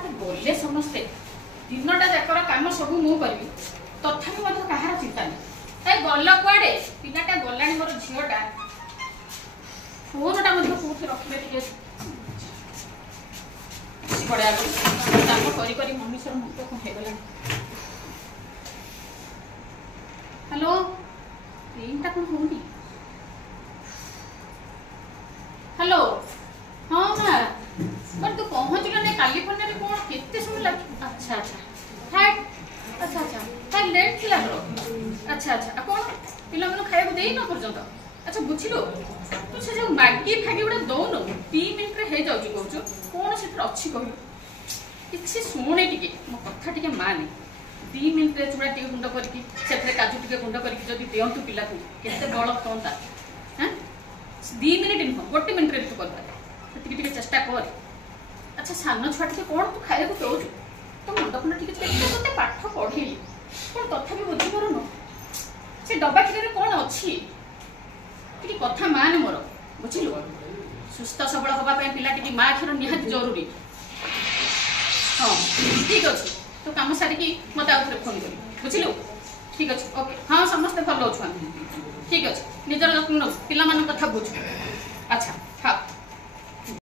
कुआडे गले समस्ते दिनटा जाकर काम सब मु करी तथापि मत कहार चिंता नहीं ए गल कुआडे पिलाटा गलानी मोर झीटा फोनटा कौन रखिले टे पड़ा काम करी मनुष्य मुक्त कौन होगला हेलो रिंगटा कौन होनी हेलो हाँ माँ पर तू पहुँचल ना कैलिफोर्निया रे कौन केते समय लग अच्छा अच्छा हाय अच्छा अच्छा हाय लेट थिला अच्छा अच्छा कौन पिला मन खाया देई न पर्यंत अच्छा बुझिलो तू से जो मैगी फैगी गुड़ा दौन 3 मिनिट रे हे जाउची कहूछु कौन से अच्छी कहू किसी शुणे टिके मो कथा टिके माने 2 मिनिट रे चूड़ा टिके गुंड करके सेठरे काजू टिके गुंड करके जदी दियंतु पिला को केते बळ कोनता हैं 2 मिनिट नुह 1 मिनिट रे तू कर टिके चेष्टा कर अच्छा सान छुआ टिके कौन तू खाया दौचु तो मुंड फुंड टिके तोते पाठ पढ़ेली कौन तथापि बुझी पारुन से डब्बा खीर कौन अच्छी टिके कथा मान मोर बुझिलु सुस्थ सबल हवा पिला टिके माँ क्षीर निहाती जरूरी हाँ ठीक अच्छे तो कम सारिकी मत आउ फोन कर बुझिलु ठीक अच्छे ओके हाँ समस्ते भल अच्छे ठीक अच्छे निजर जत्न पिला कथा बुझ अच्छा